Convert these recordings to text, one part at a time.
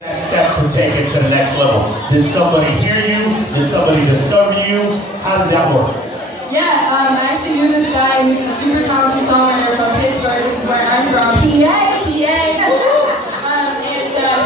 That step to take it to the next level. Did somebody hear you? Did somebody discover you? How did that work? Yeah, I actually knew this guy who's a super talented songwriter from Pittsburgh, which is where I'm from. PA.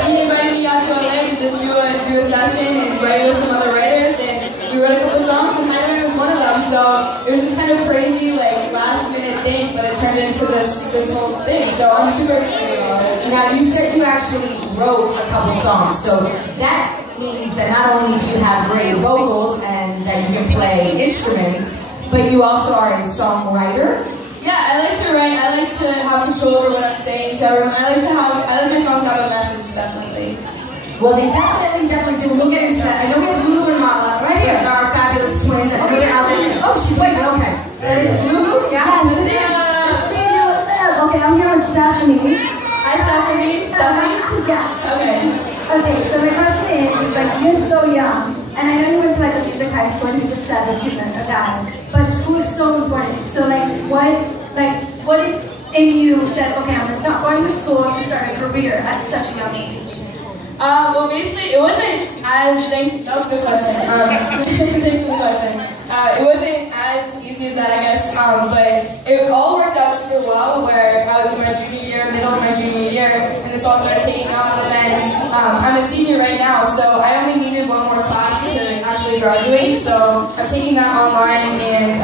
He invited me out to LA to just do a session and write with some other writers, and we wrote a couple songs, and Hideaway was one of them. So it was just kind of crazy, like last minute thing, but it turned into this whole thing. So I'm super excited about it. Now you said you actually wrote a couple songs, so that means that not only do you have great vocals and that you can play instruments, but you also are a songwriter. Yeah, I like to write. I like to have control over what I'm saying to everyone. I like my songs to have a message, definitely. Well, they definitely do. We'll get into that. I know we have Lulu and Mala right here, our fabulous twins. I know they're out there. Oh, she's waiting. Okay. That is Lulu. Yeah. That's it. Okay, I'm here with Stephanie. Hi, Stephanie. Stephanie? Yeah. Okay. Okay, so my question is like, you're so young, and I know you went to like a music high school and you just said that you meant that, but school is so important. So what in you said, okay, I'm gonna stop going to school to start a career at such a young age? Well, basically, it wasn't as, that was a good question. Thanks for the question. It wasn't as easy as that, I guess, but it all worked out super well, where I was in my junior year, middle of my junior year, and this all started taking off, and then I'm a senior right now, so I only needed one more class to actually graduate, so I'm taking that online, and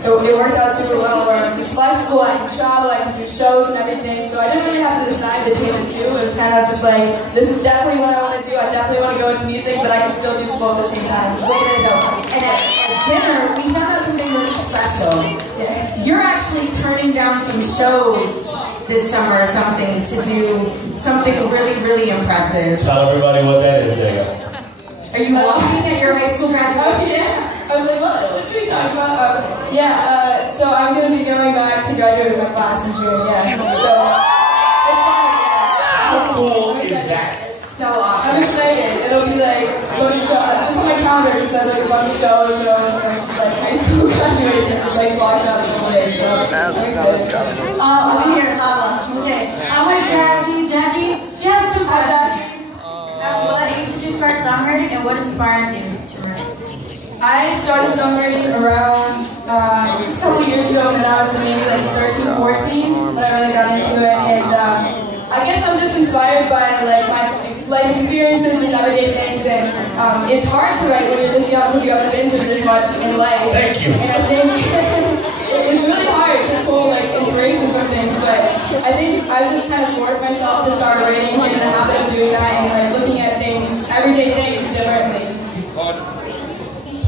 it worked out super well, where it's flexible, I can travel, I can do shows and everything, so I didn't really have to decide between the two. It was kind of just like, this is definitely what I want to do, I definitely want to go into music, but I can still do school at the same time. Way to go. And at dinner, we found out something really special. You're actually turning down some shows this summer or something to do something really, really impressive. Tell everybody what that is, Daya. Are you walking at your high school graduation? Oh, yeah. I was like, what are you talking about? So I'm going to be going back to graduate with my class in June, yeah. So, it's fun. How cool is that? So awesome. I'm excited. It'll be like a bunch of shows. Just on my calendar, it just says like a bunch of shows, and it's just like high school graduation, just like blocked out the whole day. So I'm excited. Over here, Lala. Okay. I'm with Jackie. Jackie, she has two questions. At what age did you start songwriting, and what inspires you to write? I started songwriting around just a couple years ago when I was maybe like 13, 14, when I really got into it, and I guess I'm just inspired by like my life experiences, just everyday things, and it's hard to write when you're this young because you haven't been through this much in life. Thank you. And I think it's really hard to pull like inspiration from things, but I think I just kind of forced myself to start writing, get in the habit of doing that, and like looking at things, everyday things differently.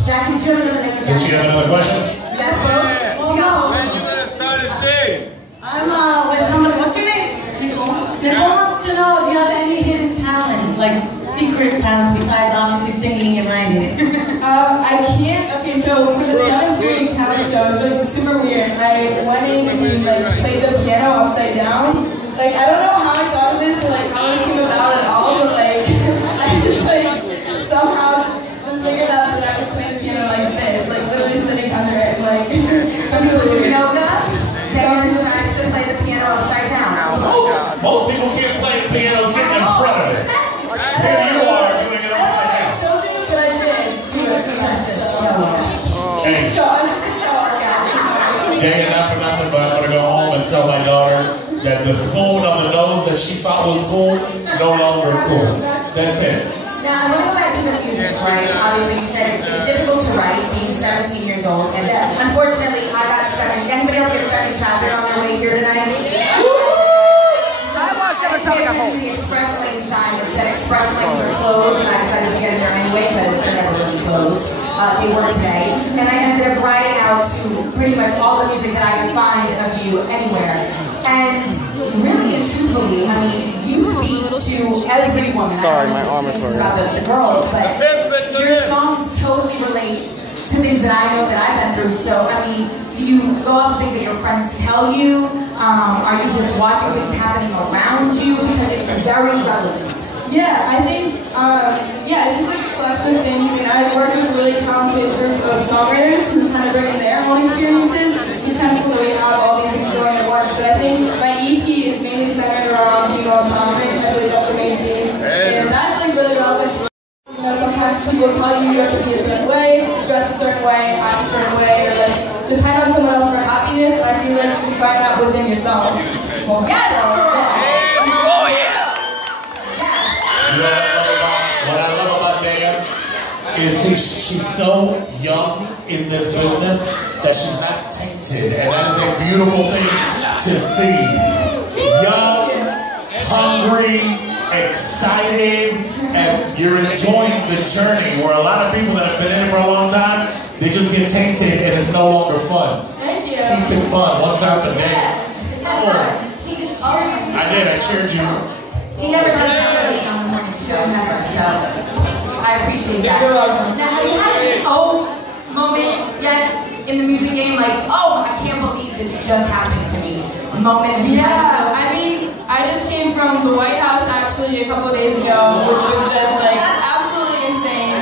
Jackie, did you have another interjection? Did you have another question? Yes, bro? She got When you gonna start a sing? I'm with somebody. What's your name? Nicole. Nicole wants to know, do you have any hidden talent, like secret talents besides obviously singing and writing? I can't. Okay, so for the 7th grade talent show, it was like super weird. I went in and like played the piano upside down. Like I don't know how I thought of this or like how this came about at all, but like I just like somehow just figured out that I could play the piano like this, like literally sitting under it. Like some people do yoga. Daya decides to play the piano upside down. Most people can't play the piano sitting in front of it. Here you are doing it upside down. I still do, but I did do it. Just to show off. Just to show. I'm just a show off, guys. Daya, not for nothing, but I'm going to go home and tell my daughter that the spoon on the nose that she thought was cool, no longer cool. That's it. Now, I want to go back to the music, right? Obviously, you said it's difficult to write, being 17 years old, and unfortunately, I got stuck. Anybody else get stuck in traffic on their way here tonight? I didn't get into the express lane sign that said express lanes are closed, and I decided to get in there anyway because they're never really closed. They were today, and I ended up writing out to pretty much all the music that I could find of you anywhere. And really and truthfully, I mean, you speak to every woman. Sorry, my arm is burning. About the girls, but your songs totally relate to things that I know that I've been through. So, I mean, do you go off things that your friends tell you? Are you just watching things happening around you? Because it's very relevant. Yeah, I think, it's just like a collection of things, and I've worked with a really talented group of songwriters who kind of bring in their own experiences. So it's kind of cool that we have all these things going at once, but I think my EP is mainly centered around female empowerment. I believe that's the main theme. And that's like really relevant to, you know, sometimes people tell you you have to be a certain way, dress a certain way, act a certain way, or like depend on someone else for happiness, and I feel like you can find that within yourself. Yes! Oh yeah! What I love about Daya is she's so young in this business that she's not tainted, and that is a beautiful thing to see. Young, hungry, excited, and you're enjoying the journey, where a lot of people that have been in it for a long time, they just get tainted and it's no longer fun. Thank you. Keep it fun. What's happening? Yeah, it's fun. He just cheers you. I did. I cheered you. He never does that on the morning show, never, so I appreciate that. You're welcome. Now, have you had an moment yet in the music game, like, oh, I can't believe this just happened to me? A moment of Yeah, I mean, I just came from the White House actually a couple of days ago, which was just like absolutely insane.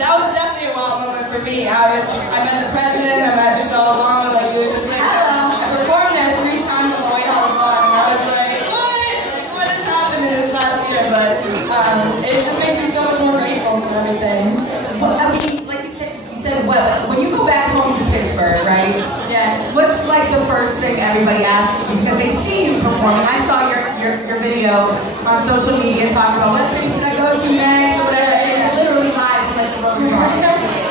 That was definitely a wild moment for me. I met the president, I met Michelle Obama, like it was just like, hello. I performed there 3 times on the White House lawn, and I was like, what? Like, what has happened in this last year? But it just makes me so much more grateful for everything. But, I mean, like you said what? When you go back home to Pittsburgh, right? Yeah. What's like the first thing everybody asks you, because they see you performing? I saw your video on social media talking about what city should I go to next or whatever. And you're literally live from like the Rose Garden.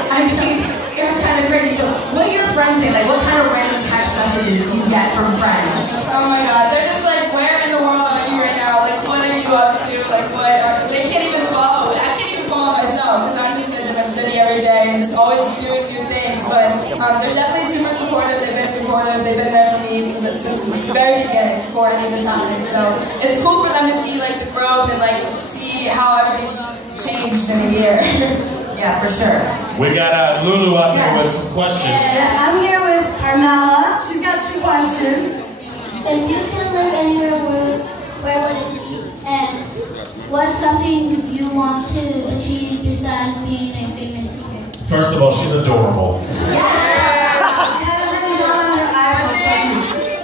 I mean, it was kind of crazy. So what do your friends say? Like, what kind of random text messages do you get from friends? Oh my God, they're just like, where in the world are you right now? Like, what are you up to? Like, what? They can't even follow. I can't even follow myself because I'm just in a different city every day and just always doing new things. But they're definitely super supportive. They've been supportive. They've been there for me since the very beginning before any of this happened. So it's cool for them to see like the growth and like see how everything's changed in a year. Yeah, for sure. We got Lulu out there with some questions. Yes, I'm here with Carmela. She's got 2 questions. If you could live anywhere, where would it be? And what's something you want to achieve besides being a famous singer? First of all, she's adorable.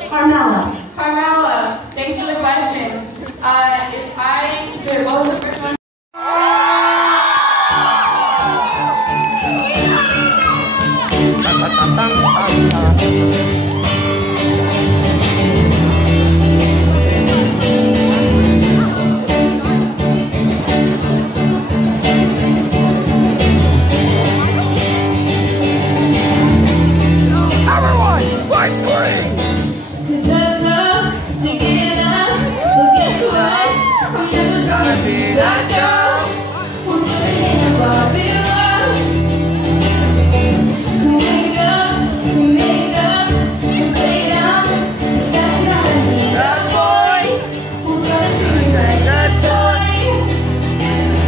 Carmela. Carmela, thanks for the questions. If I could, what was the first one? Everyone, light screen! Dress up to get up, but guess what? I'm never gonna be that girl who's living in a Barbie world. Wake up, make up, and play down. Tell me that I need that boy who's gonna treat me like a toy.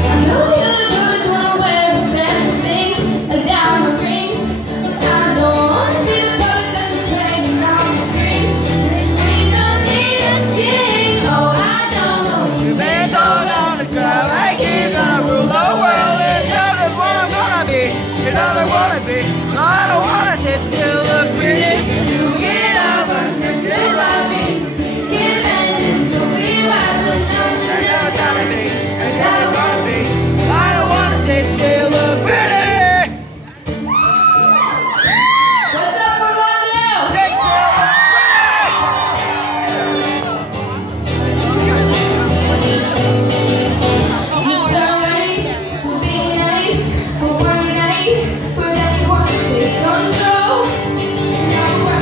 I know the other girls wanna wear expensive things and diamond rings, but I don't wanna be the puppet that you're playing around the street. This queen don't need a king. Oh, I don't know you. Been told on the crowd like he's gonna rule the world. And that's what I'm gonna be. You know I wanna be. No, I don't wanna sit still, look pretty. You get up and pretend about me. Get vengeance, you'll be wise, but no, You're never gonna be. That's how I'm gonna be. I don't wanna sit still, look pretty. what's up for London? Sit still, You're so ready to be nice for one night, but then you want to take control. Now we're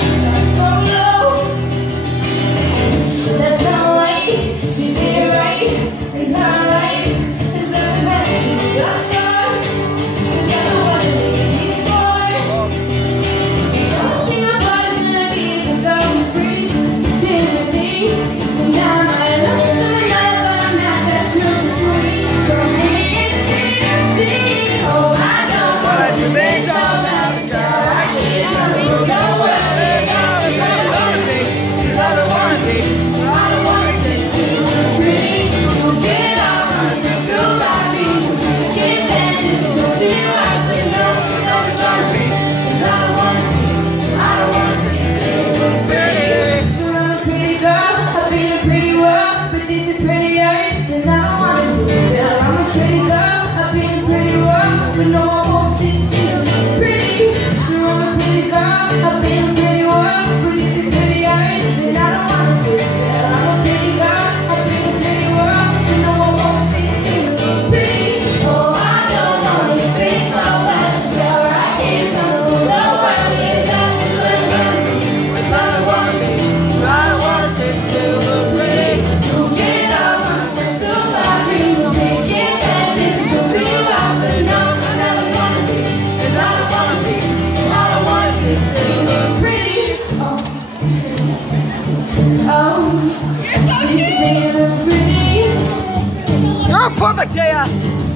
perfect, Daya.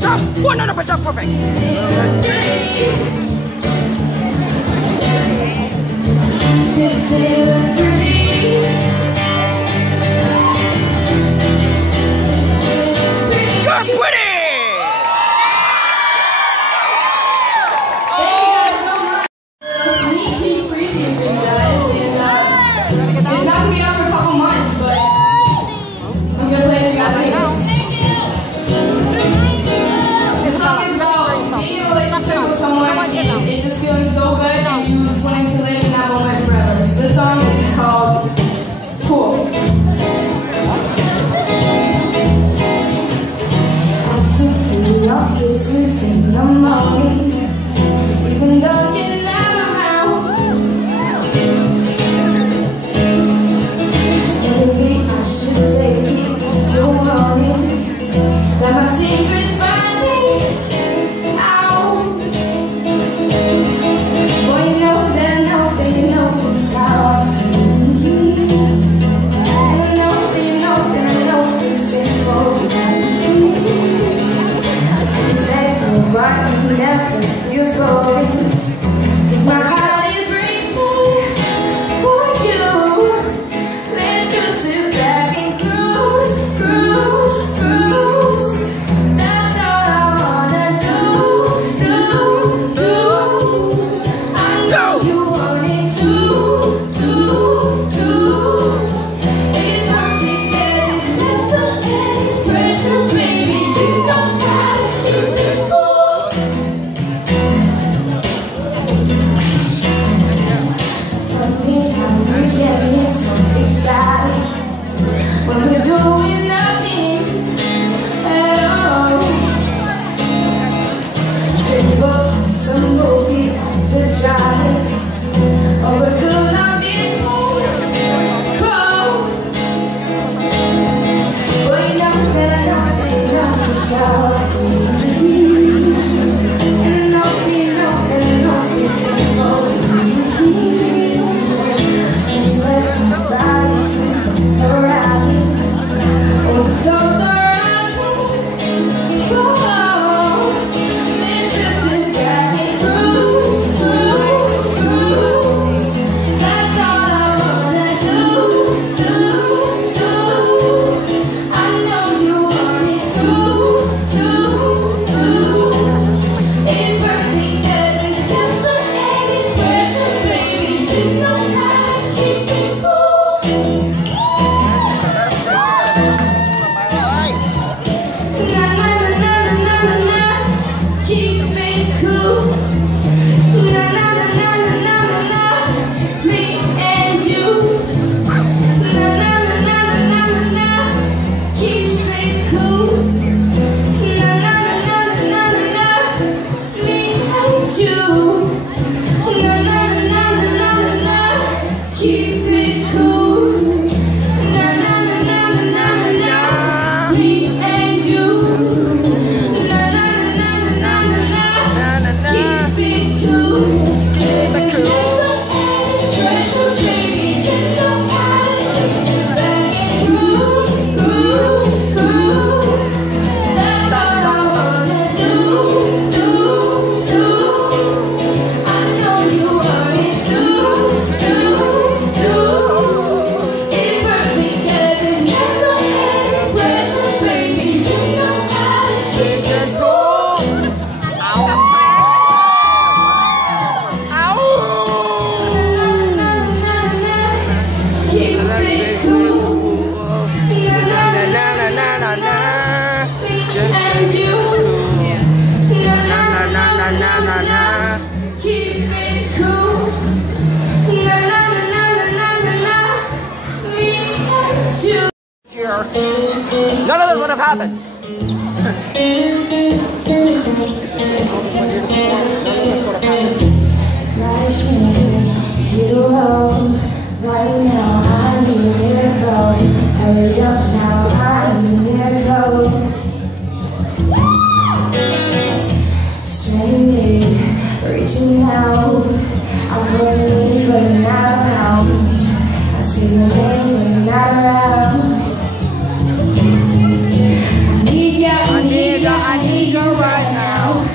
You're 100% perfect. You're pretty. Sneak peek preview for you guys, and it's not gonna be out for a couple months, but I'm gonna play it for you guys anyways. This song is about being in a relationship with someone and it just feeling so good and you just wanting to live in that moment forever. So this song is called Cool. I still feel your kisses in the morning, even though you're not around. Maybe I should take it so long that my secret's finally out. Boy, you know that I know that you know just how I feel. And I know that you know that I know this is for you. Let go, but it never feels boring. 'Cause my heart is racing for you. Let's just sit back and cruise, cruise, cruise. That's all I wanna do, do, do. I know you want it too, too, too. It's perfect 'cause it's never any pressure, baby. You know how to keep it cool. For me, how you get me so excited when we're doing nothing at all. Save up some movie at the drive, or a good long distance call. Well, you know that I know that you know just how I feel. And I know you know that I know this is for you. And let me fly into the horizon. Oh, just close our eyes and fall. Let's just sit back and cruise, cruise, cruise. That's all I wanna do, do, do. I know you want it too, too, too. It's perfect 'cause it's never any pressure, baby. You know how to keep it cool. Na na na na na na na, keep it cool. Na na na na na na na na, me and you. Na na na na na na na na, keep it cool. Na na na na na na na, me and you. Na na na na na na na, keep it cool. Na na na na na na na, me and you. Na na na na na na na, keep it cool. There's never any pressure, baby. You know how to just sit back and cruise, cruise, cruise. That's all I wanna do, do, do. I know you want it too, too, too. It's perfect 'cause it's never any pressure, baby. You know how to keep it cool. Na na na na na, keep it cool. Na na na na na na na, me and you. Na na na na na na na, keep it cool. Na na na na na na na, me and you. Here, none of this would have happened. Crashing you home right now. I need a miracle. Hurry up now. I need a miracle. Singing, reaching out. I'm calling, but you're not around. I see your name, but you're not around. I need ya. need you right now.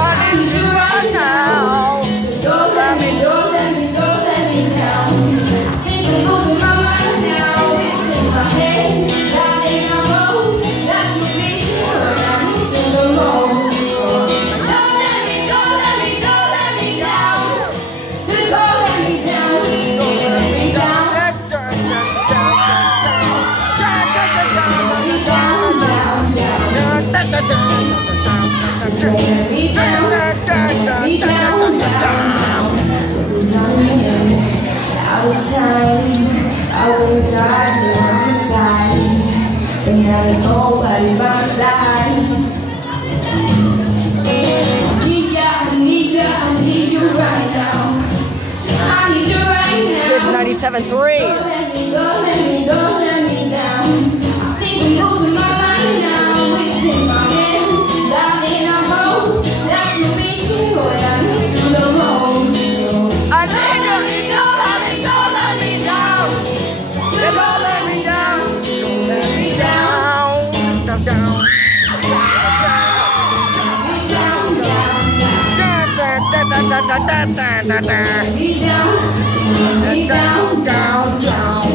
I need you right now. So don't let me, don't let me, don't let me down. I think I'm losing my mind now. It's in my head, darling. I hope that you'll be here when I need you the most. Don't let me, don't let me, don't let me down. Don't let me down. Don't let me down. Me down, me down, down. Out of time, I would not be on the side, but now there's nobody by my side. I need you right now. I need you right now. There's 97.3. Don't let me, don't let me, don't let me down. I think I'm losing my mind now. It's in my head, darling. I hope that you'll be here when I need you the most. I need you, don't let me, don't let me down. Don't let me down, don't let me down. Down, down. Be down, down, down.